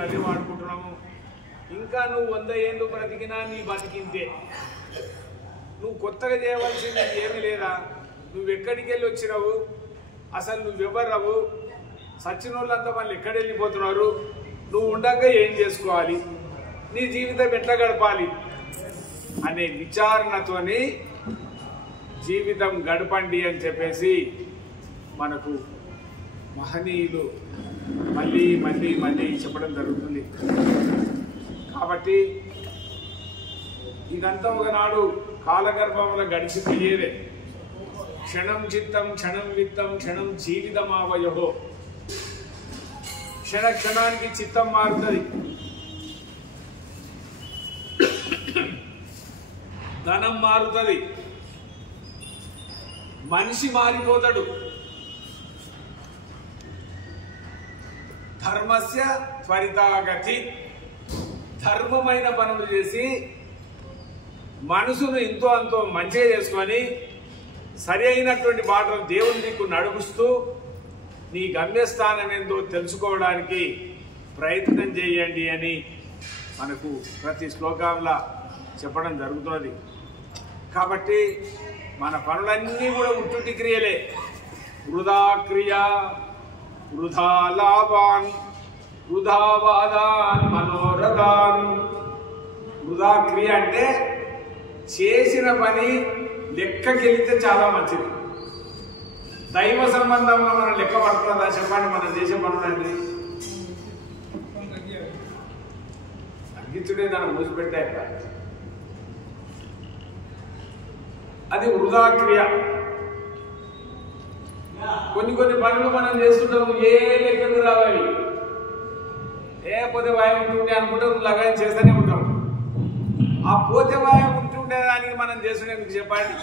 రోజులు అదే వాడుకుంటున్నాము. ఇంకా నువ్వు 100 ఏళ్ళు బ్రతికినా నీ బతికింతే. నువ్వు కొత్తగా చేయవలసింది ఏమీ లేదా. నువ్వు ఎక్కడికి వెళ్ళి వచ్చినావు, అసలు నువ్వెవరవు, సచ్చిన వాళ్ళంతా వాళ్ళు ఎక్కడ వెళ్ళిపోతున్నారు, నువ్వు ఉండగా ఏం చేసుకోవాలి, నీ జీవితం ఎట్లా గడపాలి అనే విచారణతోని జీవితం గడపండి అని చెప్పేసి మనకు మహనీయులు మళ్ళీ మళ్ళీ మళ్ళీ చెప్పడం జరుగుతుంది. కాబట్టి ఇదంతా ఒకనాడు కాలగర్భంలో గడిచిపోయేదే. క్షణం చిత్తం క్షణం విత్తం క్షణం జీవితమావయో. క్షణ క్షణానికి చిత్తం మారుతుంది, ధనం మారుతుంది, మనిషి మారిపోతాడు. ధర్మస్య త్వరితాగతి. ధర్మమైన పనులు చేసి మనసును ఎంతో అంతో మంచిగా చేసుకొని సరి అయినటువంటి బాటలు దేవుని దిక్కు నడుపుస్తూ నీ గమ్యస్థానం ఏందో తెలుసుకోవడానికి ప్రయత్నం చేయండి అని మనకు ప్రతి శ్లోకంలో చెప్పడం జరుగుతున్నది. కాబట్టి మన పనులన్నీ కూడా ఉట్టుటి క్రియలే. వృధా క్రియ, వృధా లాభాన్, వృధా వాదాన్ మనోరథాన్. వృధా క్రియ అంటే చేసిన పని లెక్కకెళ్తే చాలా మంచిది. దైవ సంబంధంలో మనం లెక్క పడుతుందా చెప్పండి. మన దేశ పనులండి తగ్గించుడే దాన్ని మూసిపెట్టాక అది వృధా క్రియ. కొన్ని కొన్ని పనులు మనం చేస్తుంటాము, ఏ లెక్కకు రావాలి, ఏ పోతే వాయం ఉంటుండే అనుకుంటే లగాయం చేస్తూనే ఉంటాం. ఆ పోతే వాయం ఉంటుండే దానికి మనం చేస్తుండే మీకు చెప్పండి.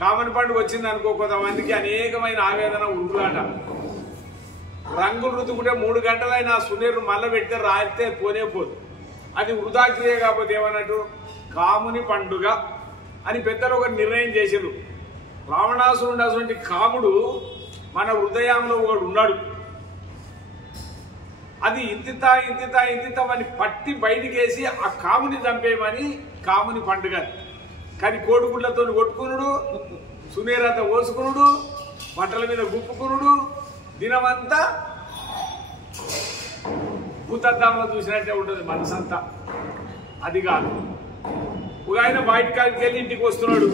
కామన్ పండుగ వచ్చింది అనుకో, కొంతమందికి అనేకమైన ఆవేదన ఉంటులాట. రంగులు రుద్దుకుంటే 3 గంటలైనా సునీరు మళ్ళీ పెడితే రాయితే పోనే పోదు. అది వృధా క్రియ. కాకపోతే ఏమన్నట్టు కాముని పండుగ అని పెద్దలు ఒక నిర్ణయం చేశారు. రావణాసురుడు అటువంటి కాముడు మన హృదయంలో ఒకడు ఉన్నాడు. అది ఇంతితా ఇంతితా ఇంతితా అని పట్టి బయటికేసి ఆ కాముని చంపేయమని కాముని పండుగ. కానీ కోడిగుడ్లతో కొట్టుకునుడు, సునీరత ఓసుకునుడు, బట్టల మీద గుప్పుకునుడు, దినమంతా భూతద్దాంలో చూసినట్టే ఉంటుంది మనసంతా. అది కాదు. ఒక ఆయన బయటకి వెళ్ళి ఇంటికి వస్తున్నాడు.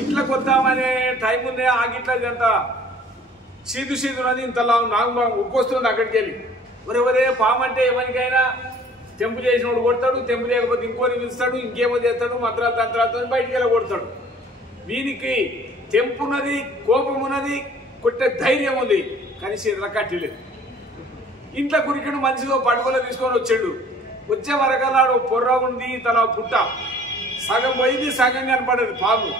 ఇంట్లోకి వద్దామనే టైం ఉంది. ఆ గిట్ల అంత సీదున్నది, ఇంతలా నాకు ఉప్పొస్తుంది. అక్కడికి వెళ్ళి ఒరే పాము అంటే ఎవరికైనా తెంపు చేసినోడు కొడతాడు, తెంపు లేకపోతే ఇంకోని పిలుస్తాడు, ఇంకేమో చేస్తాడు, మంత్రాలు తంత్రాలతో బయటికి వెళ్ళి కొడతాడు. వీనికి తెంపున్నది, కోపం ఉన్నది, కొట్టే ధైర్యం ఉంది, కానీ చేతుల కట్టలేదు. ఇంట్లో కురికడు మంచిగా పట్టుకోలో తీసుకొని వచ్చాడు. వచ్చే వరకల్లాడు పొర్ర ఉంది, తల పుట్ట సగం పోయింది, సగం కనపడేది పాము.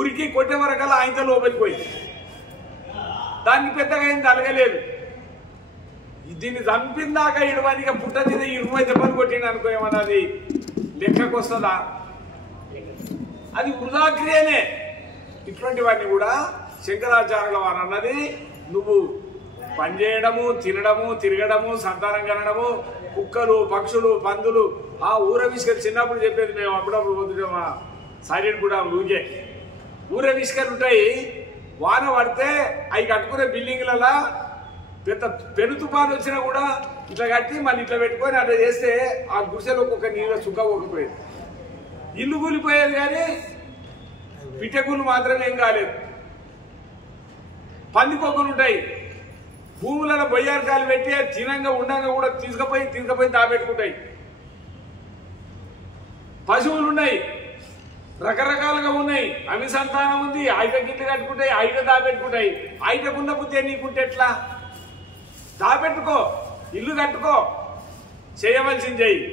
ఉరికి కొట్టే వరకల్లా ఆయనతో లోపలికి పోయింది. దాన్ని పెద్దగా ఏం తలగలేదు. దీన్ని చంపిందాక ఇడవానికి పుట్ట మీద 20 దెబ్బలు కొట్టింది అనుకో, ఏమన్నా అది లెక్కకు వస్తుందా? అది వృధా క్రియనే. ఇటువంటి వాటిని కూడా శంకరాచార్యుల వారు అన్నది, నువ్వు పనిచేయడము, తినడము, తిరగడము, సంతానం కనడము, కుక్కలు, పక్షులు, పందులు, ఆ ఊర విసుకలు చిన్నప్పుడు చెప్పేది మేము అప్పుడప్పుడు పోతుంటే మా సైలెంట్ కూడా ఊరికే ఊర విసుకలు ఉంటాయి. వాన పడితే అవి కట్టుకునే బిల్డింగ్లలో పెద్ద పెను తుఫాను వచ్చినా కూడా ఇట్లా కట్టి మళ్ళీ ఇట్లా పెట్టుకొని అట్లా చేస్తే ఆ గుడిసెలో ఒక్కొక్క నీళ్ళ సుఖ ఒక్కపోయేది. ఇల్లు కూలిపోయేది కానీ పిట్టెగుళ్ళు మాత్రమే ఏం కాలేదు. పందికొక్కలు ఉంటాయి, భూములలో బొయ్యారకాలు పెట్టి తినంగా ఉండంగా కూడా తీసుకుపోయి దాపెట్టుకుంటాయి. పశువులు ఉన్నాయి, రకరకాలుగా ఉన్నాయి, అవి సంతానం ఉంది, ఐట గిట్లు కట్టుకుంటాయి, ఐట దాపెట్టుకుంటాయి. ఐటకున్న బుద్ధి నీకుంటే ఎట్లా? దాపెట్టుకో, ఇల్లు కట్టుకో, చేయవలసింది చెయ్యి.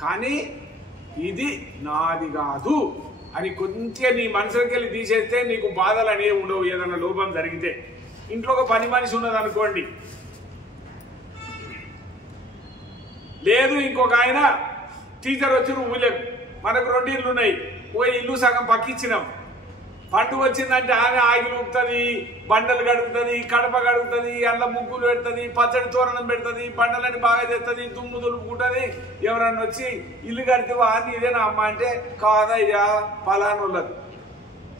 కానీ ఇది నాది కాదు అని కొంచెం నీ మనసులోకి వెళ్ళి తీసేస్తే నీకు బాధలు అనేవి ఉండవు. ఏదైనా లోపం జరిగితే ఇంట్లో ఒక పని మనిషి ఉన్నది అనుకోండి, లేదు ఇంకొక ఆయన టీచర్ వచ్చి ఊళ్ళకు మనకు 2 ఇళ్ళు ఉన్నాయి, ఒక ఇల్లు సగం పక్కిచ్చినాం, పండుగ వచ్చిందంటే ఆమె ఆగిలు ఊపుతుంది, బండలు కడుగుతుంది, కడప కడుగుతుంది, అందులో ముగ్గులు పెడుతుంది, పచ్చడి తోరణం పెడుతుంది, బండలని బాగా చేస్తుంది, దుమ్ము దులుపుకుంటుంది. ఎవరన్నా వచ్చి ఇల్లు కడితేవా అని ఇదేనా అమ్మ అంటే కాదయ్యా పలానోళ్ళది.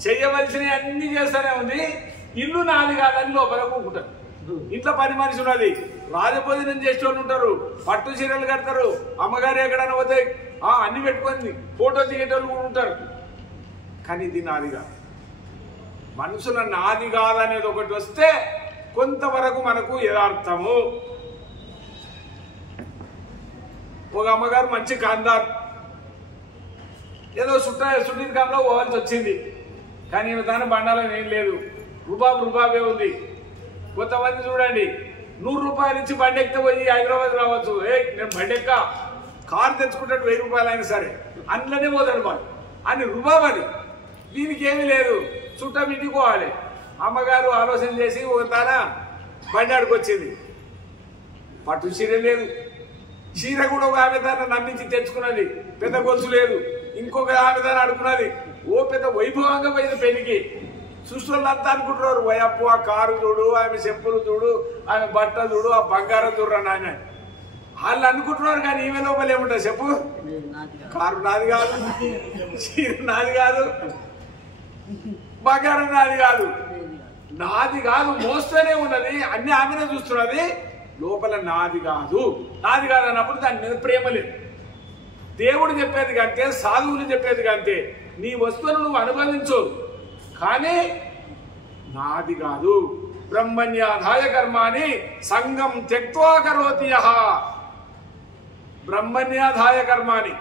చెయ్యవలసినవి అన్ని చేస్తూనే ఉంది. ఇల్లు నాది కాదని లోపల కూకుంటారు. ఇంట్లో పని మనిషి ఉన్నది, రాజభోజనం చేసేవాళ్ళు ఉంటారు, పట్టు చీరలు కడతారు, అమ్మగారు ఎక్కడైనా పోతే అన్ని పెట్టుకొని ఫోటో దిగేటోళ్ళు కూడా ఉంటారు. కానీ ఇది నాది కాదు. మనుషుల నాది కాదనేది ఒకటి వస్తే కొంతవరకు మనకు యథార్థము. ఒక అమ్మగారు మంచి కాందార్, ఏదో సుట్టికాంలో పోవాల్సి వచ్చింది. కానీ ఈమె దాని బండాలం ఏం లేదు, రూబాబే ఉంది. కొంతమంది చూడండి 100 రూపాయలు ఇచ్చి బండి ఎక్కితే పోయి హైదరాబాద్ రావచ్చు. నేను బండి ఎక్క కారు తెచ్చుకుంటాడు 1000 రూపాయలు అయినా సరే అందులోనే పోతాడు వాళ్ళు అని రుబాబ్. అది దీనికి ఏమీ లేదు, చుట్టం ఇంటికి పోవాలి. అమ్మగారు ఆలోచన చేసి ఒక తాన బండి ఆడుకొచ్చింది. పట్టు చీర లేదు, చీర కూడా ఒక ఆమె దాన్ని నమ్మించి తెచ్చుకున్నది, పెద్ద గొలుసు లేదు. ఇంకొక ఆమె దాన్ని అడుకున్నది, ఓ పెద్ద వైభవంగా పోయింది పెళ్లికి. చూస్తున్నంతా అనుకుంటున్నారు, వయప్పు ఆ కారు చూడు, ఆమె చెప్పులు చూడు, ఆమె బట్ట చూడు, ఆ బంగారం చూడరా ఆయన వాళ్ళు అనుకుంటున్నారు. కానీ ఈమె లోపల ఏముంటుంది చెప్పు? కారు నాది కాదు, చీర నాది కాదు, బంగారం నాది కాదు, నాది కాదు, మోస్తూనే ఉన్నది. అన్ని ఆమెనే చూస్తున్నది, లోపల నాది కాదు. నాది కాదు అన్నప్పుడు దాని మీద ప్రేమ లేదు. దేవుడు చెప్పేది కంటే, సాధువులు చెప్పేది కంటే నీ వస్తువును నువ్వు అనుభవించు, కానీ నాది కాదు. బ్రహ్మణ్యాధాయ కర్మాని సంగం త్యక్త్వా కరోతి యః. బ్రహ్మణ్యాధాయ కర్మాని,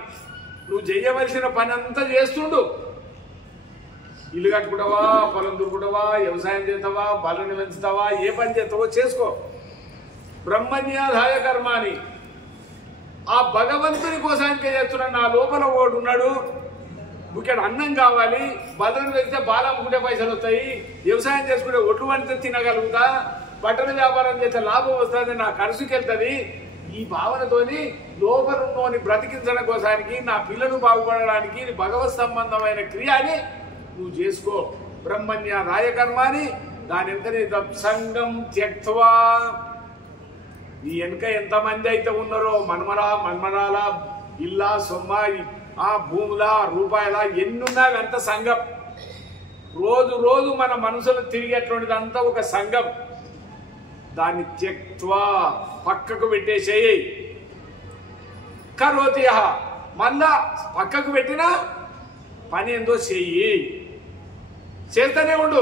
నువ్వు చేయవలసిన పని అంతా చేస్తుండు. ఇల్లు కట్టుకుంటావా, పొలం దురుకుంటావా, వ్యవసాయం చేస్తావా, బలను పెంచుతావా, ఏ పని చేస్తావో చేసుకో. బ్రహ్మణ్యాధాయ కర్మాని, ఆ భగవంతుని కోసానికే చేస్తున్నా. నా లోపల ఓడు ఉన్నాడు, ఇక్కడ అన్నం కావాలి, బలను పెంచితే బాల అమ్ముకుంటే పైసలు వస్తాయి, వ్యవసాయం చేసుకుంటే ఒట్లు వండితే తినగలుగుతా, బట్టల వ్యాపారం చేస్తే లాభం వస్తుంది, నా ఖర్చుకి వెళ్తుంది. ఈ భావనతోని లోపలలోని బ్రతికించడం కోసానికి, నా పిల్లలు బాగుపడడానికి భగవత్ సంబంధమైన క్రియని నువ్వు చేసుకో. బ్రహ్మణ్యాధాయ కర్మాని, దాని వెనుకనే సంగం త్యక్త్వా. నీ వెనుక ఎంతమంది అయితే ఉన్నారో, మన్మరాల ఇల్లా సొమ్మ, ఆ భూముల రూపాయల ఎన్నున్నా అంత సంఘం. రోజు రోజు మన మనసులో తిరిగేటువంటిది అంతా ఒక సంఘం. దాన్ని త్యక్త్వా, పక్కకు పెట్టేసేయి. కరోతి యః, మళ్ళా పక్కకు పెట్టినా పని ఏందో చెయ్యి, చేస్తూనే ఉండు.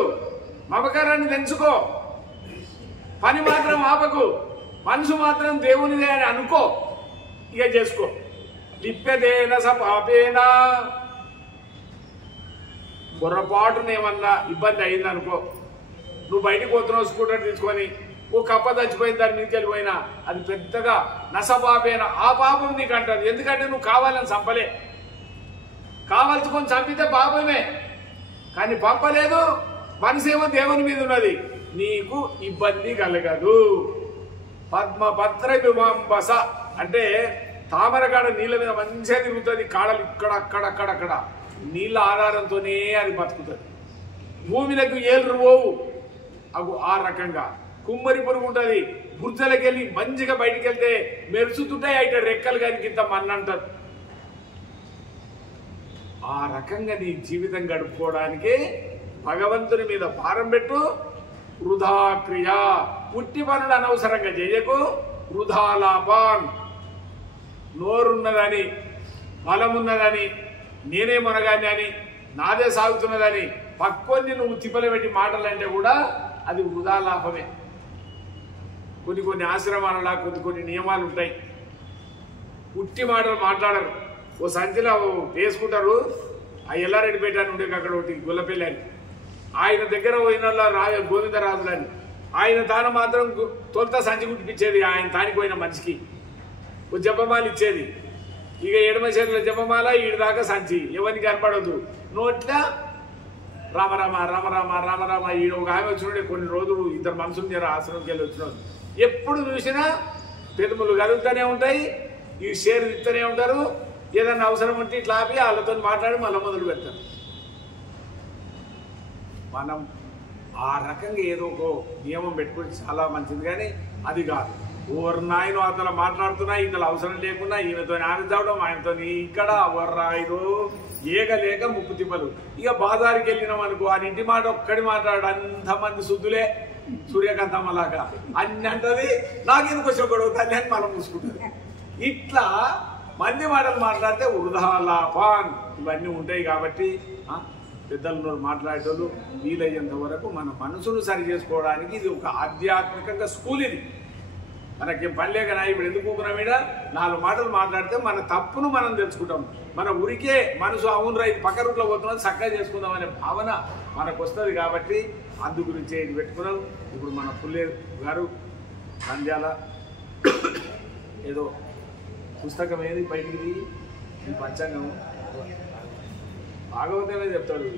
మమకారాన్ని తెంచుకో, పని మాత్రం ఆపకు. మనసు మాత్రం దేవునిదే అని అనుకో, ఇక చేసుకో. లిప్యదేన సపాపేనా, పొరపాటునేమన్నా ఇబ్బంది అయిందనుకో, నువ్వు బయటికి పోతున్నావు స్కూటర్ తీసుకొని, ఓ కప్ప చచ్చిపోయిన దాని మీదకి వెళ్ళిపోయినా అది పెద్దగా నసపాపేనా, ఆ పాపం నీకు అంటది. ఎందుకంటే నువ్వు కావాలని చంపలే, కావాల్సుకొని చంపితే పాపమే. కానీ పంపలేదు, మనసేమో దేవుని మీద ఉన్నది, నీకు ఇబ్బంది కలగదు. పద్మపత్ర విమాంబస అంటే తామర కాడ నీళ్ళ మీద మంచిగా తిరుగుతుంది, కాడలు ఇక్కడ అక్కడక్కడ నీళ్ళ ఆధారంతోనే అది బతుకుతుంది. భూమిలకు ఏళ్ళు పోవు, అగు ఆ రకంగా కుమ్మరి పురుగు ఉంటుంది, బుర్జలకి వెళ్ళి మంచిగా బయటికి వెళ్తే మెరుసుతుంటాయి అయితే రెక్కలు కానీ ఇంత మన్నంటారు. ఆ రకంగా నీ జీవితం గడుపుకోవడానికి భగవంతుని మీద భారం పెట్టు. వృధా క్రియ, పుట్టి పనులు అనవసరంగా చేయకు. వృధా లాభాన్, నోరున్నదని, బలమున్నదని, నేనే మనగాని అని, నాదే సాగుతున్నదని పక్కొని నువ్వు తిప్పలు పెట్టి మాటలంటే కూడా అది వృధా లాభమే. కొన్ని ఆశ్రమాలలో కొన్ని నియమాలు ఉంటాయి. పుట్టి మాటలు మాట్లాడరు. ఓ సంచిలో వేసుకుంటారు. ఆ ఎల్లారెడ్డిపేట అని ఉండే అక్కడ ఒకటి గొల్లపల్లి అని, ఆయన దగ్గర పోయిన గోవిందరాజులని, ఆయన తాను మాత్రం తొలుత సంచి కుట్టిపించేది. ఆయన తానికి పోయిన మనిషికి ఓ జపమాల ఇచ్చేది. ఇక ఎడమ చేతుల జపమాల, ఈడు దాకా సంచి, ఎవరికి కనపడదు. నోట్ల రామరామ రామరామ రామరామ. ఈడు ఒక ఆమె వచ్చినట్టు కొన్ని రోజులు ఇద్దరు మనుషులు జర ఆశ్రమంకి వెళ్ళి వచ్చినాడు. ఎప్పుడు చూసినా పెదములు కలుగుతూనే ఉంటాయి, ఈ షేర్ ఇస్తూనే ఉంటారు. ఏదన్నా అవసరం ఉంటే ఇట్లా ఆపి వాళ్ళతో మాట్లాడి మళ్ళీ మొదలు పెడతారు. మనం ఆ రకంగా ఏదో ఒక నియమం పెట్టుకుని చాలా మంచిది. కానీ అది కాదు ఓవర్ నాయన అతను మాట్లాడుతున్నా ఇతను అవసరం లేకున్నా ఈయనతో ఆమె చావడం ఆయనతో ఇక్కడ వర్రాయిదో ఏగలేక ముప్పు తిప్పలు. ఇక బాజారుకి వెళ్ళినాం అనుకో ఆయన ఇంటి మాట ఒక్కడి మాట్లాడు అంతమంది శుద్ధులే సూర్యకాంతమ్మలాగా అన్ని అంటది. నాకెందుకు వచ్చి ఒకడు తల్లి అని మనం చూసుకుంటుంది. ఇట్లా మంది మాటలు మాట్లాడితే వృధాలాపాన్ ఇవన్నీ ఉంటాయి. కాబట్టి పెద్దలు మాట్లాడేటోళ్ళు వీలయ్యేంత వరకు మన మనసును సరి చేసుకోవడానికి ఇది ఒక ఆధ్యాత్మికంగా స్కూల్. ఇది మనకేం పని లేకనా ఇప్పుడు ఎందుకు కూకున్నాం మీద 4 మాటలు మాట్లాడితే మన తప్పును మనం తెలుసుకుంటాం. మన ఊరికే మనసు అవును ఇది పక్క రూట్లో పోతున్నాం చక్కగా చేసుకుందాం అనే భావన మనకు వస్తుంది. కాబట్టి అందు గురించి ఇది పెట్టుకున్నాం. ఇప్పుడు మన పుల్లే గారు నంద్యాల ఏదో పుస్తకం ఏది బయటికి ఈ పంచాంగం భాగవతమే చెప్తాడు.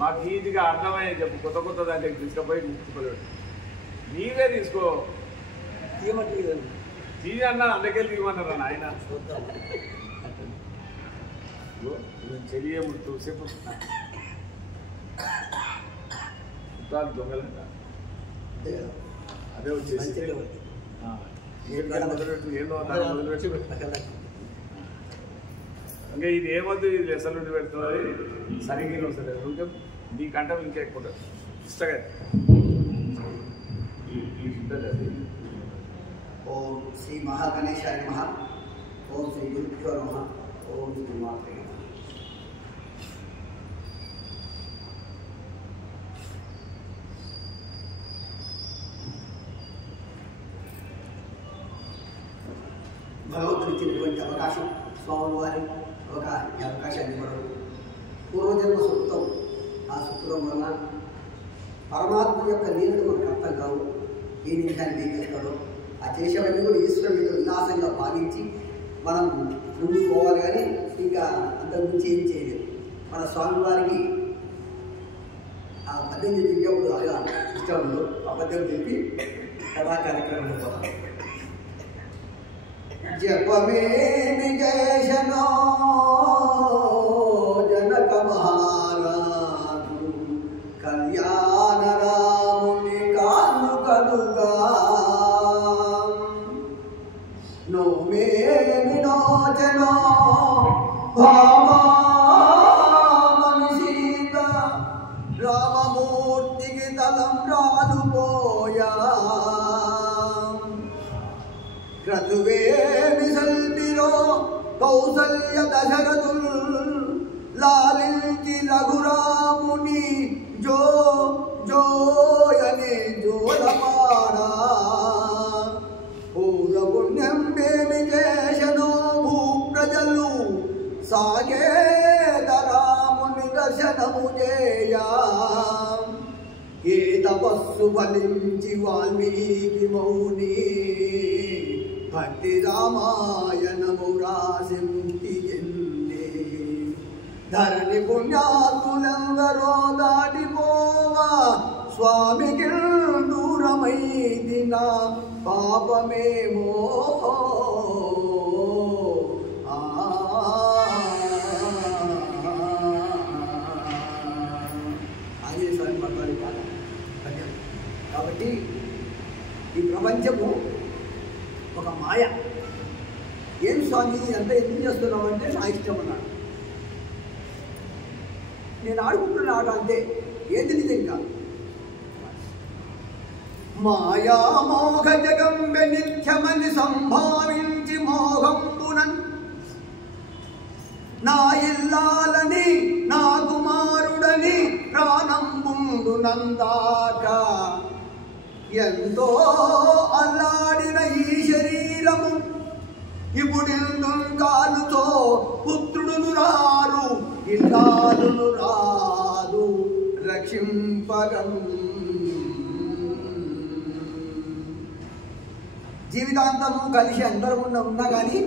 మాకు ఈజీగా అర్థమయ్యే చెప్పు కొత్త కొత్త దాంట్లోకి తీసుకుపోయి తీసుకోలేడు. నీవే తీసుకో తీయ అన్నా అందుకే తీయమన్నారా ఆయన చెలియే ముట్టు సేపు దొంగలంట అదే వచ్చేసి ఏదో ఇంకా ఇది ఏమొద్దు ఇది లెసలు నుండి పెడుతున్నది సరిగ్గా వస్తుంది. కొంచెం నీ కంట ఇంకా ఎక్కువ ఇష్టగా ఓం శ్రీ మహాగణేశాయ నమః. ఓం శ్రీ గురుభ్యో నమః. ఓం శ్రీ మాత్రే నమః. భగవంతుడు ఇచ్చినటువంటి అవకాశం స్వామి వారి ఈ అవకాశాన్ని ఇవ్వడం పూర్వజన్మ సుకృతం. ఆ సుకృతం వలన పరమాత్మ యొక్క లీలలు మనకు అర్థం కావు. ఏ నిమిషాన్ని ఏం చేస్తాడో ఆ చేసేవన్నీ కూడా ఈశ్వరుడు యొక్క విలాసంగా భావించి మనం ముందుకు పోవాలి. కానీ ఇంకా అంతకుమించి ఏం చేయలేదు. మన స్వామివారికి ఆ పద్యం చెప్పినప్పుడు అలా ఇష్టం ఉండదు. ఆ పద్యం చెప్పి కథా కార్యక్రమం పోతాం. జపమేమి చేశనో జనక మహారాజు కళ్యాణ రాముని కానుకలుగా నోమేమి నోచనో భామామణి సీత రామమూర్తికి తలం రాలుపోయా క్రతువేమి సల్పిరో కౌసల్య దశరథుల్ లాలించి రఘురాముని జో జోయని జోలపాడా పూర్వపుణ్యం ఏమి చేశనో భూప్రజలు సాగేత రాముని దర్శనము చేయా ఏ తపస్సు ఫలించి వాల్మీకి మౌని భక్తి రామాయణము రాసింటి ఎన్నే ధరణి పుణ్యాత్ములందరో దాటిపోవా స్వామికి దూరమైదిన పాపమేమో అదే స్వామి పట్టాలి పాట. కాబట్టి ఈ ప్రపంచము ఒక మాయ. ఏం స్వామి అంతా ఎందుకు చేస్తున్నావు అంటే నా ఇష్టం అన్నాడు. నేను ఆడుకుంటున్న ఆట అంతే, ఏది నిజం కాదు. మాయా మోహ జగంబె నిత్యమని సంభావించి మోహంబునన్ నా ఇల్లాలని నా కుమారుడని ప్రాణంబుండు నందాక ఎంతో అల్లాడిన ఈ శరీరము ఇప్పుడు కాలుతో పుత్రుడును రారు ఇల్లాలును రాదు రక్షింపగం. జీవితాంతము కలిసి అందరం ఉన్నా కానీ